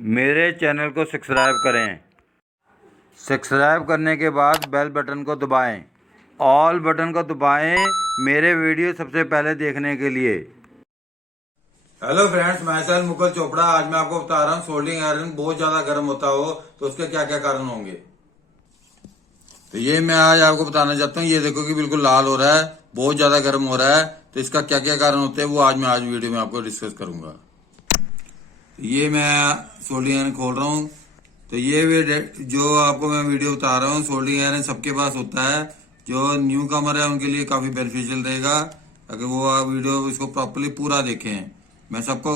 मेरे चैनल को सब्सक्राइब करें। सब्सक्राइब करने के बाद बेल बटन को दबाएं। ऑल बटन को दबाएं मेरे वीडियो सबसे पहले देखने के लिए। हेलो फ्रेंड्स, मैं सर मुकुल चोपड़ा। आज मैं आपको बता रहा हूँ सोल्डिंग आयरन बहुत ज्यादा गर्म होता हो तो उसके क्या क्या कारण होंगे। तो ये मैं आज आपको बताना चाहता हूँ। ये देखो कि बिल्कुल लाल हो रहा है, बहुत ज्यादा गर्म हो रहा है। तो इसका क्या क्या कारण होते हैं वो आज वीडियो में आपको डिस्कस करूंगा। तो ये मैं सोल्डिंग आयरन खोल रहा हूँ। तो ये जो आपको मैं वीडियो बता रहा हूँ, सोल्डिंग आयरन सबके पास होता है। जो न्यू कमर है उनके लिए काफी बेनिफिशियल रहेगा अगर वो आप वीडियो इसको प्रॉपरली पूरा देखें। मैं सबको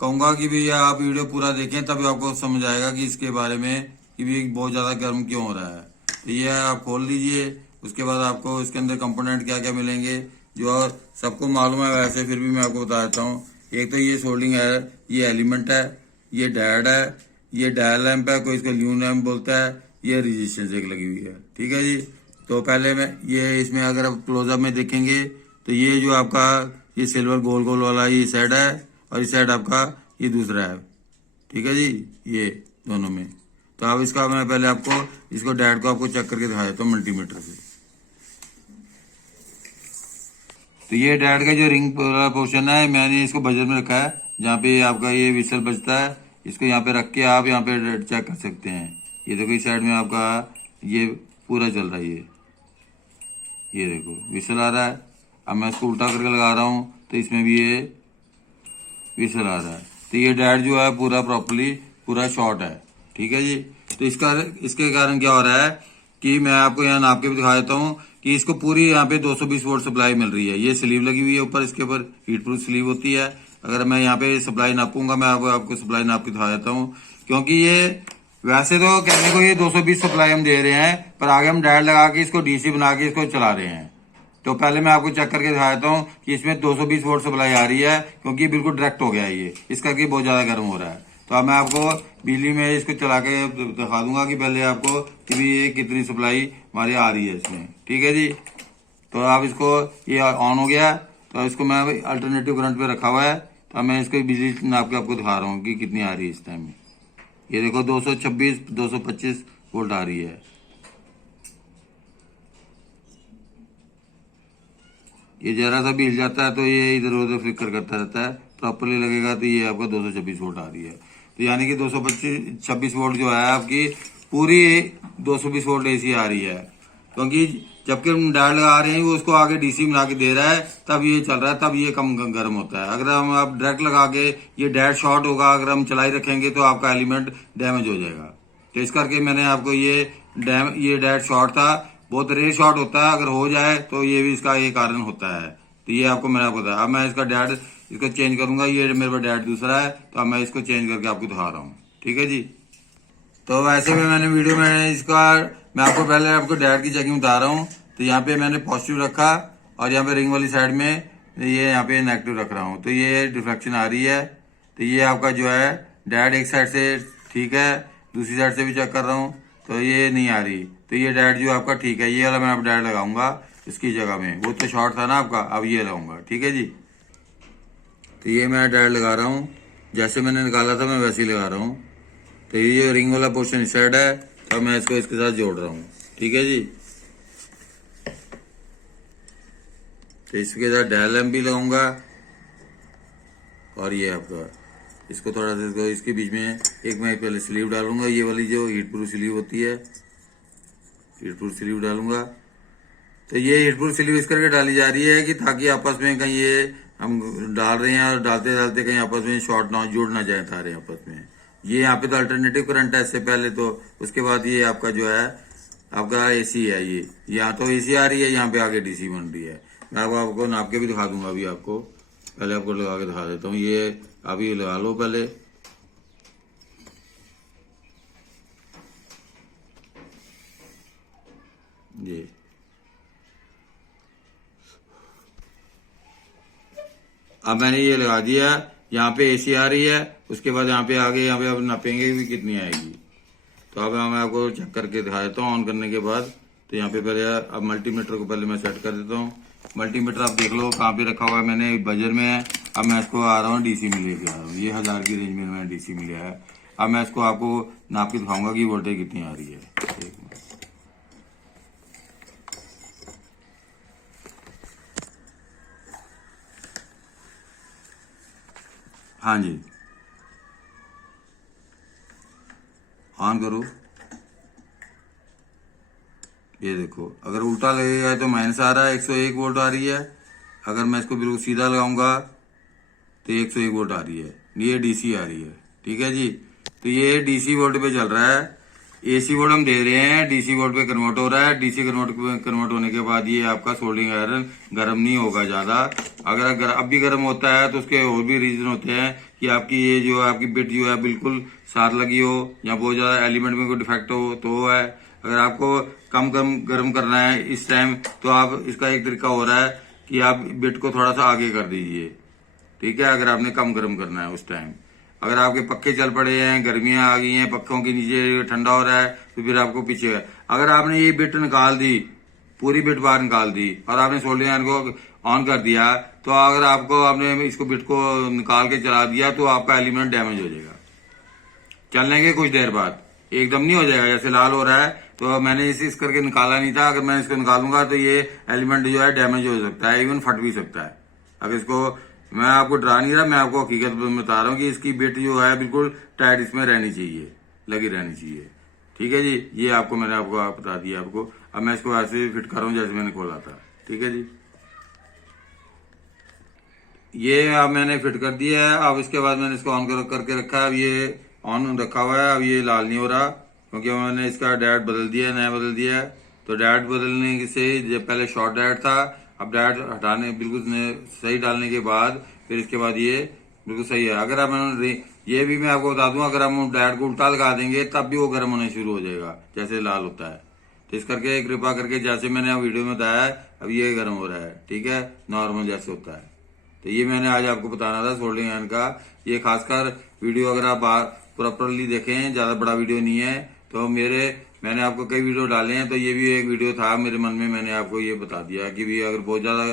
कहूंगा कि भैया आप वीडियो पूरा देखें, तभी आपको समझ आएगा कि इसके बारे में कि भी बहुत ज्यादा गर्म क्यों हो रहा है। तो ये आप खोल लीजिए। उसके बाद आपको इसके अंदर कंपोनेंट क्या क्या मिलेंगे जो सबको मालूम है, वैसे फिर भी मैं आपको बता देता हूँ। एक तो ये सोल्डिंग है, ये एलिमेंट है, ये डैड है, ये डायल लैंप है, कोई इसको ल्यू लैंप बोलता है, ये रेजिस्टेंस एक लगी हुई है। ठीक है जी। तो पहले मैं ये इसमें अगर आप क्लोजअप में देखेंगे तो ये जो आपका ये सिल्वर गोल गोल वाला ये साइड है और इस साइड आपका ये दूसरा है। ठीक है जी, ये दोनों में। तो अब इसका मैं पहले आपको इसको डैड को आपको चेक करके दिखा देता हूँ मल्टीमीटर से। तो ये डैड का जो रिंग वाला पोर्शन है, मैंने इसको बजर में रखा है जहाँ पे आपका ये विसल बजता है। इसको यहाँ पे रख के आप यहाँ पे चेक कर सकते हैं। ये देखो इस साइड में आपका ये पूरा चल रहा है। ये देखो विसल आ रहा है। अब मैं इसको उल्टा करके लगा रहा हूँ तो इसमें भी ये विसल आ रहा है। तो ये डैड जो है पूरा प्रॉपरली पूरा शॉर्ट है। ठीक है जी। तो इसके कारण क्या हो रहा है कि मैं आपको यहाँ नाप के भी दिखा देता हूँ कि इसको पूरी यहाँ पे 220 वोल्ट सप्लाई मिल रही है। ये स्लीव लगी हुई है ऊपर, इसके ऊपर हीट प्रूफ स्लीव होती है। अगर मैं यहाँ पे सप्लाई नापूंगा, मैं आपको सप्लाई नाप के दिखा देता हूँ। क्योंकि ये वैसे तो कहने को ये 220 सप्लाई हम दे रहे हैं, पर आगे हम डायल लगा के इसको डीसी बना के इसको चला रहे हैं। तो पहले मैं आपको चेक करके दिखा देता हूँ कि इसमें 220 वोल्ट सप्लाई आ रही है, क्योंकि बिल्कुल डायरेक्ट हो गया है ये, इस करके बहुत ज्यादा गर्म हो रहा है। तो अब मैं आपको बिजली में इसको चला के दिखा दूंगा कि पहले आपको कि भी ये कितनी सप्लाई हमारी आ रही है इसमें। ठीक है जी। तो आप इसको ये ऑन हो गया, तो इसको मैं अल्टरनेटिव करंट पे रखा हुआ है। तो मैं इसको बिजली नाप के आपको दिखा रहा हूँ कि कितनी आ रही है इस टाइम में। ये देखो 226 225 वोल्ट आ रही है। ये जरा सा भी हिल जाता है तो ये इधर उधर फ्लिकर करता रहता है। प्रॉपरली लगेगा तो ये आपका 226 वोल्ट आ रही है। तो यानी कि 226 वोल्ट जो है आपकी पूरी 220 वोल्ट एसी आ रही है। क्योंकि जबकि हम डायल लगा रहे हैं वो उसको आगे डीसी मिला के दे रहा है, तब ये चल रहा है, तब ये कम गर्म होता है। अगर हम आप डायरेक्ट लगा के ये डैड शॉर्ट होगा, अगर हम चलाई रखेंगे तो आपका एलिमेंट डैमेज हो जाएगा। तो इस करके मैंने आपको ये डैड शॉर्ट था। बहुत रेयर शॉर्ट होता है, अगर हो जाए तो ये भी इसका ये कारण होता है। तो ये आपको मैंने आपको बताया। अब मैं इसका डैड इसको चेंज करूंगा। ये मेरे पास डैड दूसरा है, तो अब मैं इसको चेंज करके आपको दिखा रहा हूँ। ठीक है जी। तो वैसे में मैंने वीडियो में इसका मैं आपको पहले आपको डैड की चेकिंग बता रहा हूँ। तो यहाँ पे मैंने पॉजिटिव रखा और यहाँ पे रिंग वाली साइड में ये यहाँ पे नेगेटिव रख रहा हूँ। तो ये डिफ्लेक्शन आ रही है। तो ये आपका जो है डैड एक साइड से ठीक है, दूसरी साइड से भी चेक कर रहा हूँ तो ये नहीं आ रही। तो ये डैड जो आपका ठीक है। ये वाला मैं अब डैड लगाऊंगा इसकी जगह में। वो तो शॉर्ट था ना आपका, अब ये लगाऊंगा। ठीक है जी। तो ये मैं डैड लगा रहा हूँ, जैसे मैंने निकाला था मैं वैसे ही लगा रहा हूँ। तो ये रिंग वाला पोर्शन इस साइड है, तो मैं इसको इसके साथ जोड़ रहा हूँ। ठीक है जी। तो इसके साथ डायल लैंप भी लगाऊंगा। और ये आपका इसको थोड़ा सा इसके बीच में एक मैं पहले स्लीव डालूंगा। ये वाली जो हीट प्रूफ स्लीव होती है, हीट प्रूफ स्लीव डालूंगा। तो ये हीट प्रूफ स्लीव इस करके डाली जा रही है कि ताकि आपस में कहीं ये हम डाल रहे हैं और डालते डालते कहीं आपस में शॉर्ट ना जुड़ ना जाए तारे आपस में। ये यहाँ पे तो अल्टरनेटिव करंट है इससे पहले। तो उसके बाद ये आपका जो है आपका एसी है। ये यहाँ तो एसी आ रही है, यहाँ पे आगे डीसी बन रही है। मैं आपको नाप के भी दिखा दूंगा। अभी आपको पहले आपको लगा के दिखा देता हूँ। ये अभी लगा लो पहले। ये अब मैंने ये लगा दिया। यहाँ पे एसी आ रही है, उसके बाद यहाँ पे आगे यहाँ पे अब नापेंगे भी कितनी आएगी। तो अब मैं आपको चेक करके दिखा देता हूँ ऑन करने के बाद। तो यहाँ पे पहले अब मल्टीमीटर को पहले मैं सेट कर देता हूँ। मल्टीमीटर आप देख लो कहाँ पे रखा हुआ है, मैंने बजर में है। अब मैं इसको आ रहा हूँ डीसी में लेके आ रहा हूँ। ये 1000 की रेंज में मैंने डीसी में लिया है। अब मैं इसको आपको नाप के दिखाऊंगा कि वोल्टेज कितनी आ रही है। एक मिनट। हाँ जी, ऑन करो। ये देखो, अगर उल्टा लगेगा तो माइनस आ रहा है, 101 वोल्ट आ रही है। अगर मैं इसको बिल्कुल सीधा लगाऊंगा तो 101 वोल्ट आ रही है, ये डीसी आ रही है। ठीक है जी, तो ये डीसी वोल्ट पे चल रहा है। एसी वोल्ट हम दे रहे हैं, डीसी वोल्ट पे कन्वर्ट हो रहा है। डीसी कन्वर्ट होने के बाद ये आपका सोल्डिंग आयरन गर्म नहीं होगा ज्यादा। अगर अब भी गर्म होता है तो उसके और भी रीजन होते हैं कि आपकी ये जो आपकी बिट जो है बिल्कुल साथ लगी हो या बहुत ज्यादा एलिमेंट में कोई डिफेक्ट हो तो वो है। अगर आपको कम गर्म करना है इस टाइम तो आप इसका एक तरीका हो रहा है कि आप बिट को थोड़ा सा आगे कर दीजिए। ठीक है, अगर आपने कम गर्म करना है उस टाइम। अगर आपके पक्के चल पड़े हैं, गर्मियां आ गई हैं, पक्कों के नीचे ठंडा हो रहा है तो फिर आपको पीछे अगर आपने ये बिट निकाल दी, पूरी बिट बाहर निकाल दी और आपने सोल्डरिंग आयरन को ऑन कर दिया, तो अगर आपने इसको बिट को निकाल के चला दिया तो आपका एलिमेंट डैमेज हो जाएगा चलने के कुछ देर बाद। एकदम नहीं हो जाएगा, जैसे लाल हो रहा है तो मैंने इस करके निकाला नहीं था। अगर मैं इसको निकालूंगा तो ये एलिमेंट जो है डैमेज हो सकता है, इवन फट भी सकता है। अगर इसको मैं आपको डरा नहीं रहा, मैं आपको हकीकत बता रहा हूँ कि इसकी बिट जो है बिल्कुल टाइट इसमें रहनी चाहिए, लगी रहनी चाहिए। ठीक है जी, ये आपको मैंने आपको बता दिया आपको। अब मैं इसको ऐसे ही फिट कर रहा हूँ जैसे मैंने खोला था। ठीक है जी, ये अब मैंने फिट कर दिया है। अब इसके बाद मैंने इसको ऑन करके रखा है। अब ये ऑन रखा हुआ है, अब ये लाल नहीं हो रहा क्योंकि मैंने इसका डायट बदल दिया है, नया बदल दिया है। तो डायट बदलने से जब पहले शॉर्ट डायट था, अब डायट हटाने बिल्कुल सही डालने के बाद फिर इसके बाद ये बिल्कुल सही है। अगर आप ये भी मैं आपको बता दूं, अगर हम डायट को उल्टा लगा देंगे तब भी वो गर्म होने शुरू हो जाएगा जैसे लाल होता है। तो इस करके कृपा करके जैसे मैंने वीडियो में बताया है, अब ये गर्म हो रहा है। ठीक है, नॉर्मल जैसे होता है। तो ये मैंने आज आपको बताना था सोल्डरिंग आयरन का। ये खासकर वीडियो अगर आप प्रॉपरली देखें, ज्यादा बड़ा वीडियो नहीं है, तो मैंने आपको कई वीडियो डाले हैं, तो ये भी एक वीडियो था मेरे मन में, मैंने आपको ये बता दिया कि भी अगर बहुत ज्यादा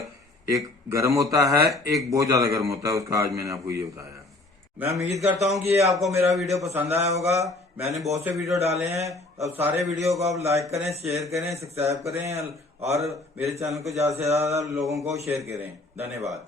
एक गर्म होता है, एक बहुत ज्यादा गर्म होता है, उसका आज मैंने आपको ये बताया। मैं उम्मीद करता हूँ कि ये आपको मेरा वीडियो पसंद आया होगा। मैंने बहुत से वीडियो डाले हैं, अब सारे वीडियो को आप लाइक करें, शेयर करें, सब्सक्राइब करें और मेरे चैनल को ज्यादा से ज्यादा लोगों को शेयर करें। धन्यवाद।